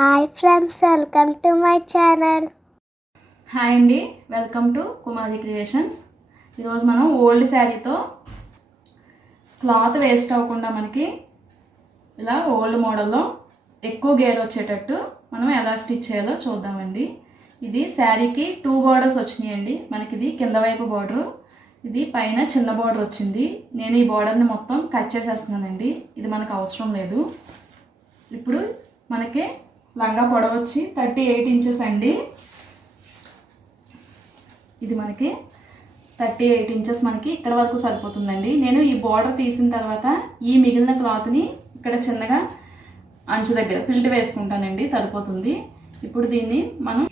Hi friends welcome to my channel. Hi అండి welcome to Kumari creations. ఈరోజు మనం old శారీతో cloth waste అవ్వకుండా మనకి ఇలా ఓల్డ్ మోడల్లో ఎక్కువ గేర్ వచ్చేటట్టు మనం ఎలా స్టిచ్ చేయాలో చూద్దామండి. ఇది శారీకి టూ బార్డర్స్ వచ్చినాయండి. మనకి ఇది కింద వైపు బార్డరు ఇది పైన చిన్న బార్డర్ వచ్చింది. నేను ఈ బార్డర్ని మొత్తం కట్ చేసేస్తున్నానండి. ఇది మనకు అవసరం లేదు. ఇప్పుడు మనకి లంగా పొడవు వచ్చి థర్టీ ఎయిట్ ఇంచెస్ అండి. ఇది మనకి థర్టీ ఎయిట్ ఇంచెస్ మనకి ఇక్కడ వరకు సరిపోతుందండి. నేను ఈ బార్డర్ తీసిన తర్వాత ఈ మిగిలిన క్లాత్ని ఇక్కడ చిన్నగా అంచు దగ్గర పిల్ట్ వేసుకుంటానండి సరిపోతుంది. ఇప్పుడు దీన్ని మనం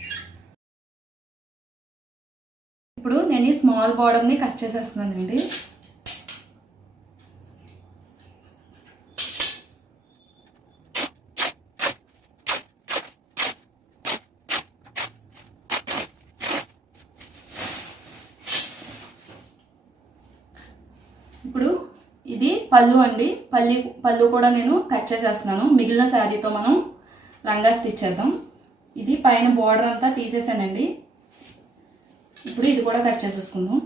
ఇప్పుడు నేను ఈ స్మాల్ బార్డర్ని కట్ చేసేస్తున్నానండి ఇప్పుడు ఇది పళ్ళు అండి. పల్లి పళ్ళు కూడా నేను కట్ చేసేస్తున్నాను. మిగిలిన శారీతో మనం లంగా స్టిచ్ చేద్దాం. ఇది పైన బార్డర్ అంతా తీసేసానండి. ఇప్పుడు ఇది కూడా కట్ చేసేసుకుందాం.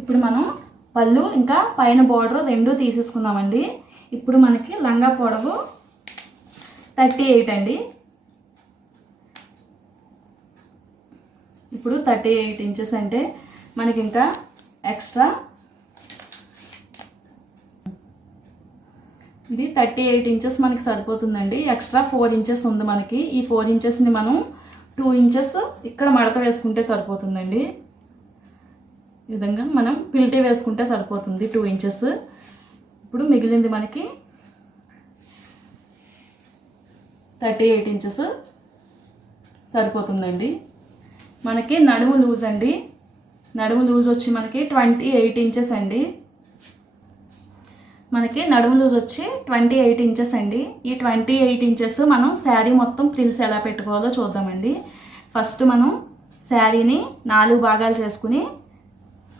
ఇప్పుడు మనం పళ్ళు ఇంకా పైన బార్డర్ రెండు తీసేసుకుందామండి. ఇప్పుడు మనకి లంగా పొడవు థర్టీ ఎయిట్ అండి. ఇప్పుడు థర్టీ ఎయిట్ ఇంచెస్ అంటే మనకి ఇంకా ఎక్స్ట్రా ఇది థర్టీ ఎయిట్ ఇంచెస్ మనకి సరిపోతుందండి. ఎక్స్ట్రా ఫోర్ ఇంచెస్ ఉంది మనకి. ఈ ఫోర్ ఇంచెస్ని మనం టూ ఇంచెస్ ఇక్కడ మడత వేసుకుంటే సరిపోతుందండి. ఈ విధంగా మనం పిల్టీ వేసుకుంటే సరిపోతుంది టూ ఇంచెస్ ఇప్పుడు మిగిలింది మనకి థర్టీ ఎయిట్ ఇంచెస్ సరిపోతుందండి. మనకి నడుము లూజ్ అండి. నడుము లూజ్ వచ్చి మనకి ట్వంటీ ఎయిట్ ఇంచెస్ అండి. మనకి నడుము లూజ్ వచ్చి ట్వంటీ ఎయిట్ ఇంచెస్ అండి. ఈ ట్వంటీ ఎయిట్ ఇంచెస్ మనం శారీ మొత్తం ప్రిల్స్ ఎలా పెట్టుకోవాలో చూద్దామండి. ఫస్ట్ మనం శారీని నాలుగు భాగాలు చేసుకుని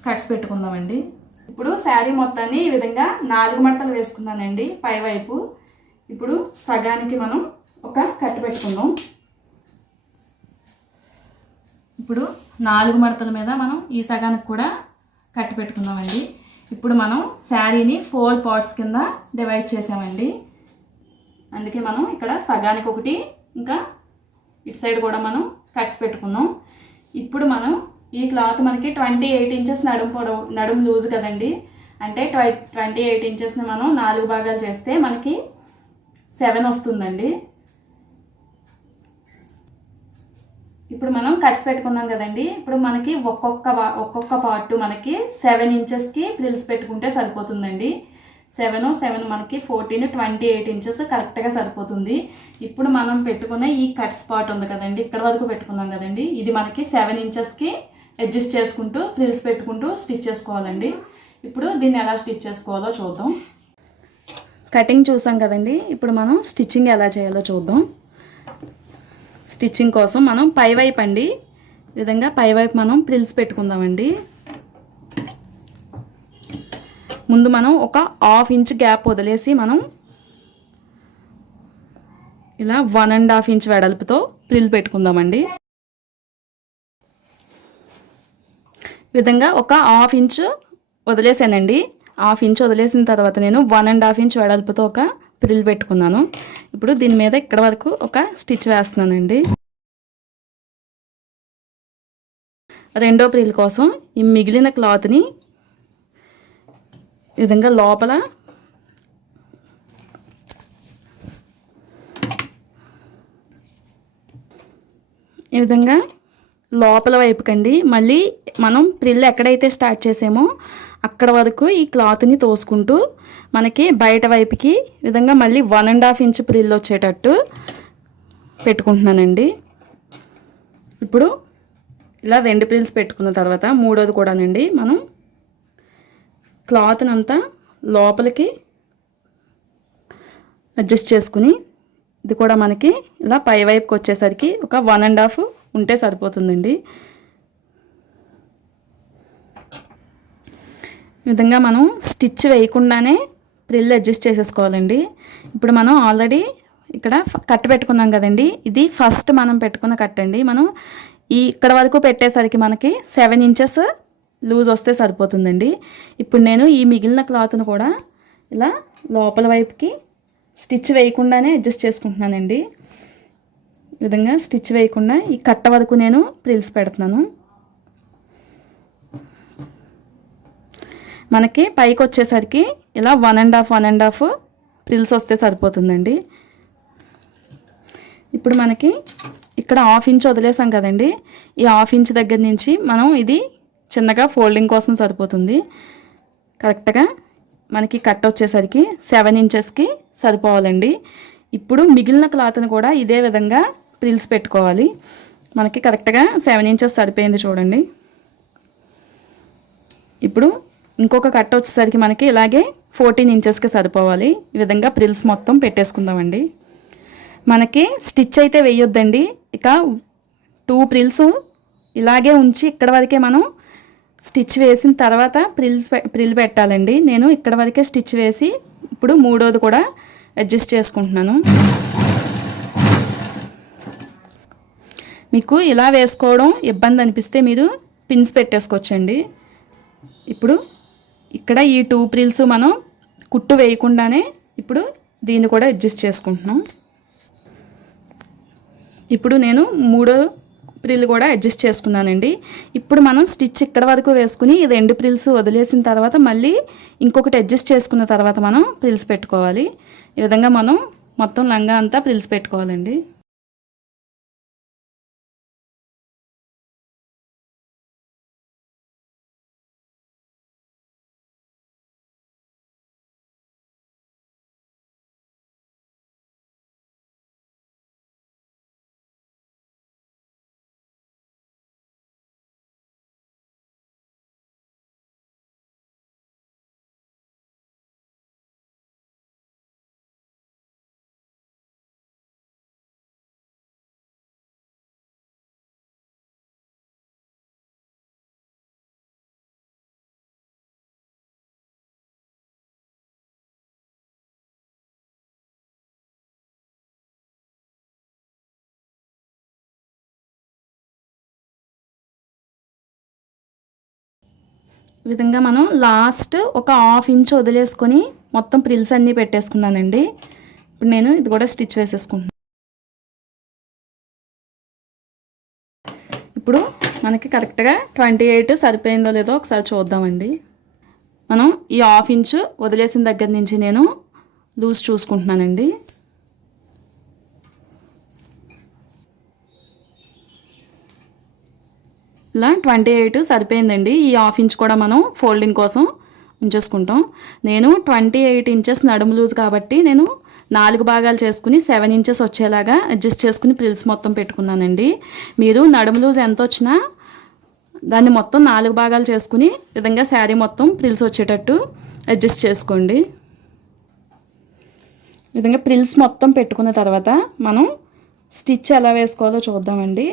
కట్స్ పెట్టుకుందామండి. ఇప్పుడు శారీ మొత్తాన్ని ఈ విధంగా నాలుగు మడతలు వేసుకున్నానండి పైవైపు. ఇప్పుడు సగానికి మనం ఒక కట్టు పెట్టుకుందాం. ఇప్పుడు నాలుగు మడతల మీద మనం ఈ సగానికి కూడా కట్టు పెట్టుకుందామండి. ఇప్పుడు మనం శారీని ఫోర్ పార్ట్స్ కింద డివైడ్ చేసామండి. అందుకే మనం ఇక్కడ సగానికి ఒకటి ఇంకా ఇటు సైడ్ కూడా మనం కట్స్ పెట్టుకుందాం. ఇప్పుడు మనం ఈ క్లాత్ మనకి ట్వంటీ ఎయిట్ ఇంచెస్ నడుము పొడవు నడుము లూజ్ కదండి. అంటే ట్వై ట్వంటీ ఎయిట్ ఇంచెస్ని మనం నాలుగు భాగాలు చేస్తే మనకి సెవెన్ వస్తుందండి. ఇప్పుడు మనం కట్స్ పెట్టుకున్నాం కదండి. ఇప్పుడు మనకి ఒక్కొక్క ఒక్కొక్క పార్ట్ మనకి సెవెన్ ఇంచెస్కి ప్రిల్స్ పెట్టుకుంటే సరిపోతుందండి. సెవెన్ సెవెన్ మనకి ఫోర్టీన్ ట్వంటీ ఎయిట్ ఇంచెస్ కరెక్ట్గా సరిపోతుంది. ఇప్పుడు మనం పెట్టుకున్న ఈ కట్స్ పార్ట్ ఉంది కదండి. ఇక్కడ వరకు పెట్టుకున్నాం కదండి. ఇది మనకి సెవెన్ ఇంచెస్కి అడ్జస్ట్ చేసుకుంటూ ప్రిల్స్ పెట్టుకుంటూ స్టిచ్ చేసుకోవాలండి. ఇప్పుడు దీన్ని ఎలా స్టిచ్ చేసుకోవాలో చూద్దాం. కటింగ్ చూసాం కదండి. ఇప్పుడు మనం స్టిచ్చింగ్ ఎలా చేయాలో చూద్దాం. స్టిచ్చింగ్ కోసం మనం పైవైపు అండి. విధంగా పైవైపు మనం ప్రిల్స్ పెట్టుకుందామండి. ముందు మనం ఒక హాఫ్ ఇంచ్ గ్యాప్ వదిలేసి మనం ఇలా వన్ అండ్ హాఫ్ ఇంచ్ వెడల్పుతో ప్రిల్ పెట్టుకుందామండి ఈ విధంగా ఒక హాఫ్ ఇంచ్ వదిలేసానండి. హాఫ్ ఇంచ్ వదిలేసిన తర్వాత నేను వన్ అండ్ హాఫ్ ఇంచ్ వెడల్పుతో ఒక ప్రిల్ పెట్టుకున్నాను. ఇప్పుడు దీని మీద ఇక్కడ వరకు ఒక స్టిచ్ వేస్తున్నానండి. రెండో ప్రిల్ కోసం ఈ మిగిలిన క్లాత్ని ఈ విధంగా లోపల ఈ విధంగా లోపల వైపుకండి. మళ్ళీ మనం ప్రిల్ ఎక్కడైతే స్టార్ట్ చేసామో అక్కడ వరకు ఈ క్లాత్ని తోసుకుంటూ మనకి బయట వైపుకి విధంగా మళ్ళీ one and half inch frill వచ్చేటట్టు పెట్టుకుంటున్నానండి. ఇప్పుడు ఇలా రెండు ప్రిల్స్ పెట్టుకున్న తర్వాత మూడోది కూడానండి. మనం క్లాత్ని అంతా లోపలికి అడ్జస్ట్ చేసుకుని ఇది కూడా మనకి ఇలా పై వైపుకి వచ్చేసరికి ఒక వన్ అండ్ హాఫ్ ఉంటే సరిపోతుందండి. ఈ విధంగా మనం స్టిచ్ వేయకుండానే ప్రిల్ అడ్జస్ట్ చేసేసుకోవాలండి. ఇప్పుడు మనం ఆల్రెడీ ఇక్కడ కట్ పెట్టుకున్నాం కదండి. ఇది ఫస్ట్ మనం పెట్టుకున్న కట్ అండి. మనం ఈ ఇక్కడ వరకు పెట్టేసరికి మనకి సెవెన్ ఇంచెస్ లూజ్ వస్తే సరిపోతుందండి. ఇప్పుడు నేను ఈ మిగిలిన క్లాత్ను కూడా ఇలా లోపల వైపుకి స్టిచ్ వేయకుండానే అడ్జస్ట్ చేసుకుంటున్నానండి. ఈ విధంగా స్టిచ్ వేయకుండా ఈ కట్ట వరకు నేను ప్రిల్స్ పెడుతున్నాను. మనకి పైకి వచ్చేసరికి ఇలా one and half one and half frills వస్తే సరిపోతుందండి. ఇప్పుడు మనకి ఇక్కడ హాఫ్ ఇంచ్ వదిలేసాం కదండి. ఈ హాఫ్ ఇంచ్ దగ్గర నుంచి మనం ఇది చిన్నగా ఫోల్డింగ్ కోసం సరిపోతుంది. కరెక్ట్గా మనకి కట్ వచ్చేసరికి సెవెన్ ఇంచెస్కి సరిపోవాలండి. ఇప్పుడు మిగిలిన క్లాత్ని కూడా ఇదే విధంగా ప్రిల్స్ పెట్టుకోవాలి. మనకి కరెక్ట్గా సెవెన్ ఇంచెస్ సరిపోయింది చూడండి. ఇప్పుడు ఇంకొక కట్ వచ్చేసరికి మనకి ఇలాగే ఫోర్టీన్ ఇంచెస్కి సరిపోవాలి. ఈ విధంగా ప్రిల్స్ మొత్తం పెట్టేసుకుందామండి. మనకి స్టిచ్ అయితే వేయొద్దండి. ఇక టూ ప్రిల్స్ ఇలాగే ఉంచి ఇక్కడ వరకే మనం స్టిచ్ వేసిన తర్వాత ప్రిల్స్ ప్రిల్ పెట్టాలండి. నేను ఇక్కడ వరకే స్టిచ్ వేసి ఇప్పుడు మూడోది కూడా అడ్జస్ట్ చేసుకుంటున్నాను. మీకు ఇలా వేసుకోవడం ఇబ్బంది అనిపిస్తే మీరు పిన్స్ పెట్టేసుకోవచ్చండి. ఇప్పుడు ఇక్కడ ఈ టూ ప్రిల్స్ మనం కుట్టు వేయకుండానే ఇప్పుడు దీన్ని కూడా అడ్జస్ట్ చేసుకుంటున్నాం. ఇప్పుడు నేను మూడో ప్రిల్ కూడా అడ్జస్ట్ చేసుకున్నానండి. ఇప్పుడు మనం స్టిచ్ ఇక్కడ వరకు వేసుకుని ఈ రెండు ప్రిల్స్ వదిలేసిన తర్వాత మళ్ళీ ఇంకొకటి అడ్జస్ట్ చేసుకున్న తర్వాత మనం ప్రిల్స్ పెట్టుకోవాలి. ఈ విధంగా మనం మొత్తం లంగా అంతా ప్రిల్స్ పెట్టుకోవాలండి. విధంగా మనం లాస్ట్ ఒక హాఫ్ ఇంచ్ వదిలేసుకొని మొత్తం ప్రిల్స్ అన్నీ పెట్టేసుకున్నానండి ఇప్పుడు నేను ఇది కూడా స్టిచ్ వేసేసుకుంటున్నాను ఇప్పుడు మనకి కరెక్ట్గా ట్వంటీ ఎయిట్ సరిపోయిందో లేదో ఒకసారి చూద్దామండి. మనం ఈ హాఫ్ ఇంచ్ వదిలేసిన దగ్గర నుంచి నేను లూజ్ చూసుకుంటున్నానండి. ఇలా ట్వంటీ ఎయిట్ సరిపోయిందండి. ఈ హాఫ్ ఇంచ్ కూడా మనం ఫోల్డింగ్ కోసం ఉంచేసుకుంటాం. నేను ట్వంటీ ఎయిట్ ఇంచెస్ నడుము లూజ్ కాబట్టి నేను నాలుగు భాగాలు చేసుకుని సెవెన్ ఇంచెస్ వచ్చేలాగా అడ్జస్ట్ చేసుకుని ప్రిల్స్ మొత్తం పెట్టుకున్నానండి. మీరు నడుము లూజ్ ఎంత వచ్చినా దాన్ని మొత్తం నాలుగు భాగాలు చేసుకుని విధంగా శారీ మొత్తం ప్రిల్స్ వచ్చేటట్టు అడ్జస్ట్ చేసుకోండి. విధంగా ప్రిల్స్ మొత్తం పెట్టుకున్న తర్వాత మనం స్టిచ్ ఎలా వేసుకోవాలో చూద్దామండి.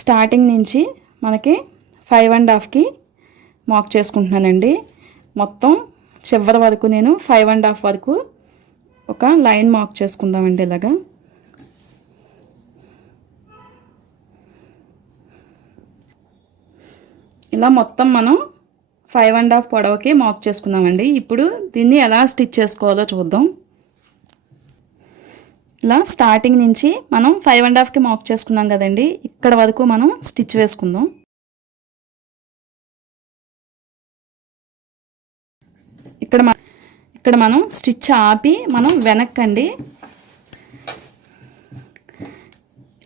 స్టార్టింగ్ నుంచి మనకి ఫైవ్ అండ్ హాఫ్కి మాక్ చేసుకుంటున్నానండి. మొత్తం చివరి వరకు నేను ఫైవ్ అండ్ హాఫ్ వరకు ఒక లైన్ మాక్ చేసుకుందామండి ఇలాగా. ఇలా మొత్తం మనం ఫైవ్ అండ్ హాఫ్ పొడవకి మాక్ చేసుకున్నామండి. ఇప్పుడు దీన్ని ఎలా స్టిచ్ చేసుకోవాలో చూద్దాం. ఇలా స్టార్టింగ్ నుంచి మనం ఫైవ్ అండ్ హాఫ్కి మాప్ చేసుకున్నాం కదండి. ఇక్కడ వరకు మనం స్టిచ్ వేసుకుందాం. ఇక్కడ మ- ఇక్కడ మనం స్టిచ్ ఆపి మనం వెనక్కండి.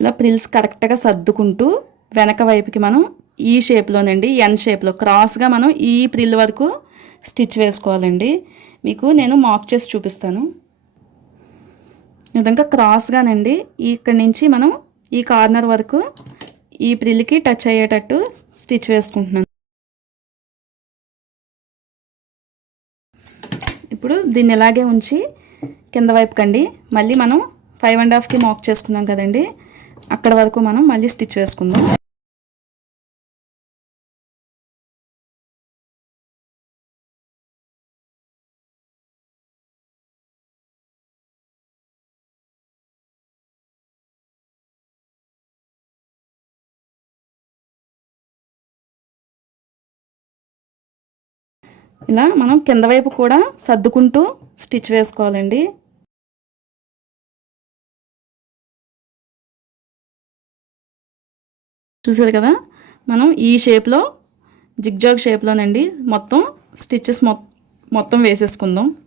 ఇలా ప్రిల్స్ కరెక్ట్గా సర్దుకుంటూ వెనక వైపుకి మనం ఈ షేప్లోనండి ఎన్ షేప్లో క్రాస్గా మనం ఈ ప్రిల్ వరకు స్టిచ్ వేసుకోవాలండి. మీకు నేను మాప్ చేసి చూపిస్తాను. విధంగా క్రాస్గానండి. ఇక్కడి నుంచి మనం ఈ కార్నర్ వరకు ఈ ప్రిల్కి టచ్ అయ్యేటట్టు స్టిచ్ వేసుకుంటున్నాను. ఇప్పుడు దీన్ని ఇలాగే ఉంచి కింద వైపు కండి మళ్ళీ మనం ఫైవ్ అండ్ హాఫ్కి మాక్ చేసుకున్నాం కదండి. అక్కడ వరకు మనం మళ్ళీ స్టిచ్ వేసుకుందాం. ఇలా మనం కింద వైపు కూడా సర్దుకుంటూ స్టిచ్ వేసుకోవాలండి. చూసారు కదా? మనం ఈ షేప్లో జిగ్జాగ్ షేప్లోనండి మొత్తం స్టిచ్చెస్ మొత్తం వేసేసుకుందాం.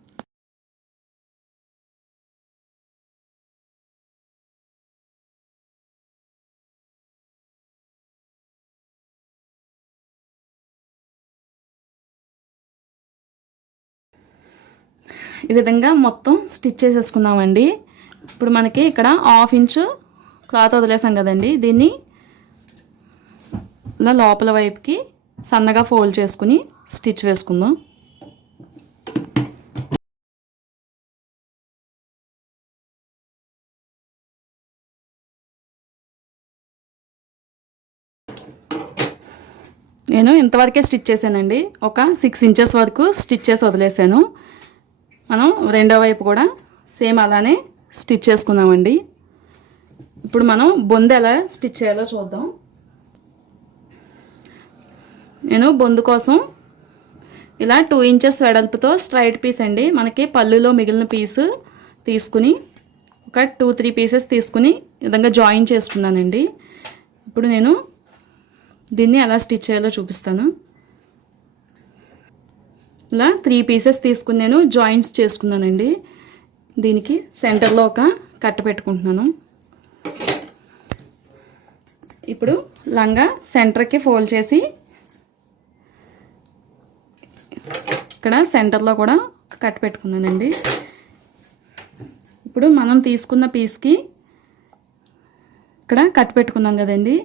ఈ విధంగా మొత్తం స్టిచ్ చేసేసుకున్నామండి ఇప్పుడు మనకి ఇక్కడ హాఫ్ ఇంచు క్లాత్ వదిలేసాం కదండి. దీన్ని ఇలా లోపల వైపుకి సన్నగా ఫోల్డ్ చేసుకుని స్టిచ్ వేసుకుందాం. నేను ఇంతవరకే స్టిచ్ చేశానండి. ఒక సిక్స్ ఇంచెస్ వరకు స్టిచ్ చేసి వదిలేసాను. మనం రెండో వైపు కూడా సేమ్ అలానే స్టిచ్ చేసుకుందామండి. ఇప్పుడు మనం బొందు ఎలా స్టిచ్ చేయాలో చూద్దాం. నేను బొందు కోసం ఇలా టూ ఇంచెస్ వెడల్పుతో స్ట్రైట్ పీస్ అండి. మనకి పళ్ళులో మిగిలిన పీసు తీసుకుని ఒక టూ త్రీ పీసెస్ తీసుకుని విధంగా జాయిన్ చేసుకున్నానండి. ఇప్పుడు నేను దీన్ని ఎలా స్టిచ్ చేయాలో చూపిస్తాను. ఇలా త్రీ పీసెస్ తీసుకుని నేను జాయింట్స్ చేసుకున్నానండి. దీనికి సెంటర్లో ఒక కట్ట పెట్టుకుంటున్నాను. ఇప్పుడు లంగా సెంటర్కి ఫోల్డ్ చేసి ఇక్కడ సెంటర్లో కూడా కట్ పెట్టుకున్నానండి. ఇప్పుడు మనం తీసుకున్న పీస్కి ఇక్కడ కట్ పెట్టుకున్నాం కదండి.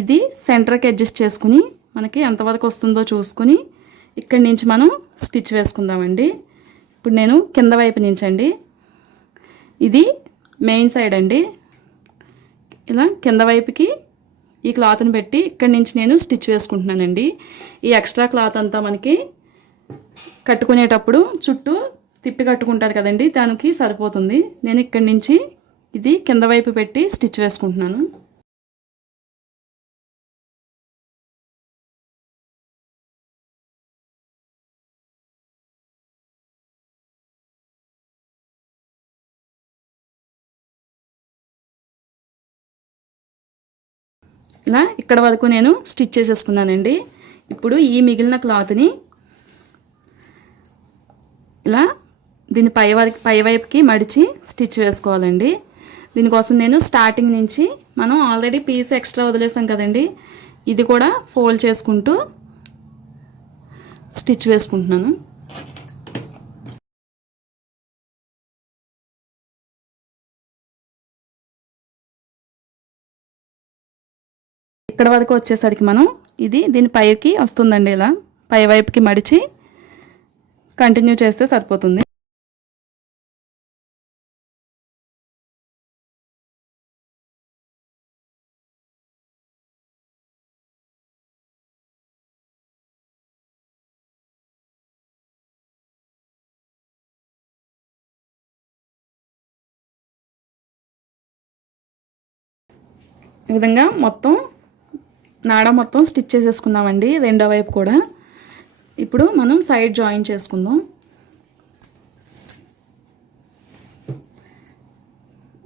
ఇది సెంటర్కి అడ్జస్ట్ చేసుకుని మనకి ఎంతవరకు వస్తుందో చూసుకుని ఇక్కడి నుంచి మనం స్టిచ్ వేసుకుందామండి. ఇప్పుడు నేను కింద వైపు నుంచి అండి ఇది మెయిన్ సైడ్ అండి. ఇలా కింద వైపుకి ఈ క్లాత్ని పెట్టి ఇక్కడి నుంచి నేను స్టిచ్ వేసుకుంటున్నానండి. ఈ ఎక్స్ట్రా క్లాత్ అంతా మనకి కట్టుకునేటప్పుడు చుట్టూ తిప్పి కట్టుకుంటారు కదండి దానికి సరిపోతుంది. నేను ఇక్కడి నుంచి ఇది కింద వైపు పెట్టి స్టిచ్ వేసుకుంటున్నాను. ఇలా ఇక్కడ వరకు నేను స్టిచ్ చేసేసుకున్నానండి. ఇప్పుడు ఈ మిగిలిన క్లాత్ని ఇలా దీని పై వరకు పై వైపుకి మడిచి స్టిచ్ వేసుకోవాలండి. దీనికోసం నేను స్టార్టింగ్ నుంచి మనం ఆల్రెడీ పీస్ ఎక్స్ట్రా వదిలేసాం కదండి. ఇది కూడా ఫోల్డ్ చేసుకుంటూ స్టిచ్ వేసుకుంటున్నాను. ఇక్కడ వరకు వచ్చేసరికి మనం ఇది దీని పైకి వస్తుందండి ఇలా. పై వైపుకి మడిచి కంటిన్యూ చేస్తే సరిపోతుంది. ఈ విధంగా మొత్తం నాడ మొత్తం స్టిచ్ చేసేసుకుందామండి రెండో వైపు కూడా. ఇప్పుడు మనం సైడ్ జాయిన్ చేసుకుందాం.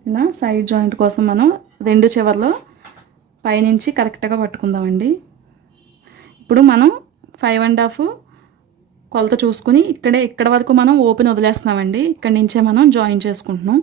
ఇలా సైడ్ జాయింట్ కోసం మనం రెండు చివర్లో పైనుంచి కరెక్ట్గా పట్టుకుందామండి. ఇప్పుడు మనం ఫైవ్ అండ్ హాఫ్ కొలత చూసుకుని ఇక్కడే ఇక్కడ వరకు మనం ఓపెన్ వదిలేస్తున్నామండి. ఇక్కడి నుంచే మనం జాయిన్ చేసుకుంటున్నాం.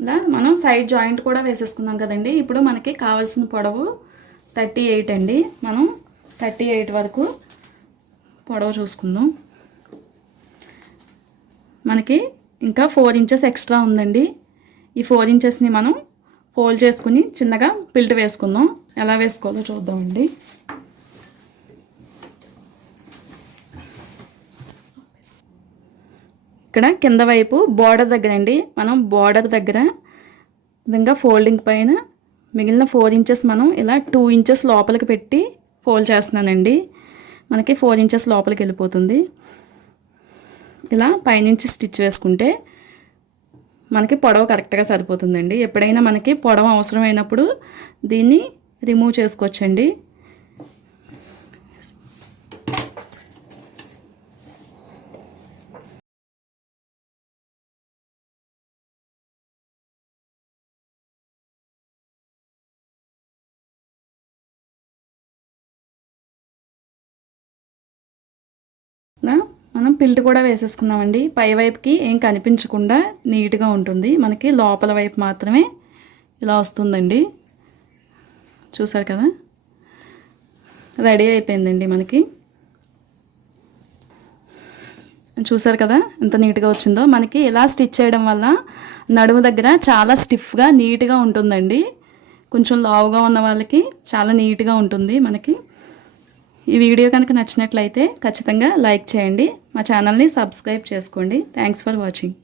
ఇలా మనం సైడ్ జాయింట్ కూడా వేసేసుకున్నాం కదండి. ఇప్పుడు మనకి కావాల్సిన పొడవు థర్టీ ఎయిట్ అండి. మనం థర్టీ ఎయిట్ వరకు పొడవు చూసుకుందాం. మనకి ఇంకా ఫోర్ ఇంచెస్ ఎక్స్ట్రా ఉందండి. ఈ ఫోర్ ఇంచెస్ని మనం ఫోల్డ్ చేసుకుని చిన్నగా పిల్ట్ వేసుకుందాం. ఎలా వేసుకోవాలో చూద్దామండి. ఇక్కడ కింద వైపు బార్డర్ దగ్గర అండి. మనం బార్డర్ దగ్గర విధంగా ఫోల్డింగ్ పైన మిగిలిన ఫోర్ ఇంచెస్ మనం ఇలా టూ ఇంచెస్ లోపలికి పెట్టి ఫోల్డ్ చేస్తున్నానండి. మనకి ఫోర్ ఇంచెస్ లోపలికి వెళ్ళిపోతుంది. ఇలా పైనుంచి స్టిచ్ వేసుకుంటే మనకి పొడవ కరెక్ట్గా సరిపోతుందండి. ఎప్పుడైనా మనకి పొడవ అవసరమైనప్పుడు దీన్ని రిమూవ్ చేసుకోవచ్చండి ఇలా మనం పిల్ట్ కూడా వేసేసుకున్నామండి పై వైపుకి ఏం కనిపించకుండా నీట్గా ఉంటుంది. మనకి లోపల వైపు మాత్రమే ఇలా వస్తుందండి. చూసారు కదా? రెడీ అయిపోయిందండి మనకి. చూసారు కదా? ఎంత నీట్గా వచ్చిందో. మనకి ఇలా స్టిచ్ చేయడం వల్ల నడుము దగ్గర చాలా స్టిఫ్గా నీట్గా ఉంటుందండి. కొంచెం లావుగా ఉన్న వాళ్ళకి చాలా నీట్గా ఉంటుంది మనకి. ఈ వీడియో కనుక నచ్చినట్లయితే ఖచ్చితంగా లైక్ చేయండి. మా ఛానల్ని సబ్స్క్రైబ్ చేసుకోండి. Thanks for watching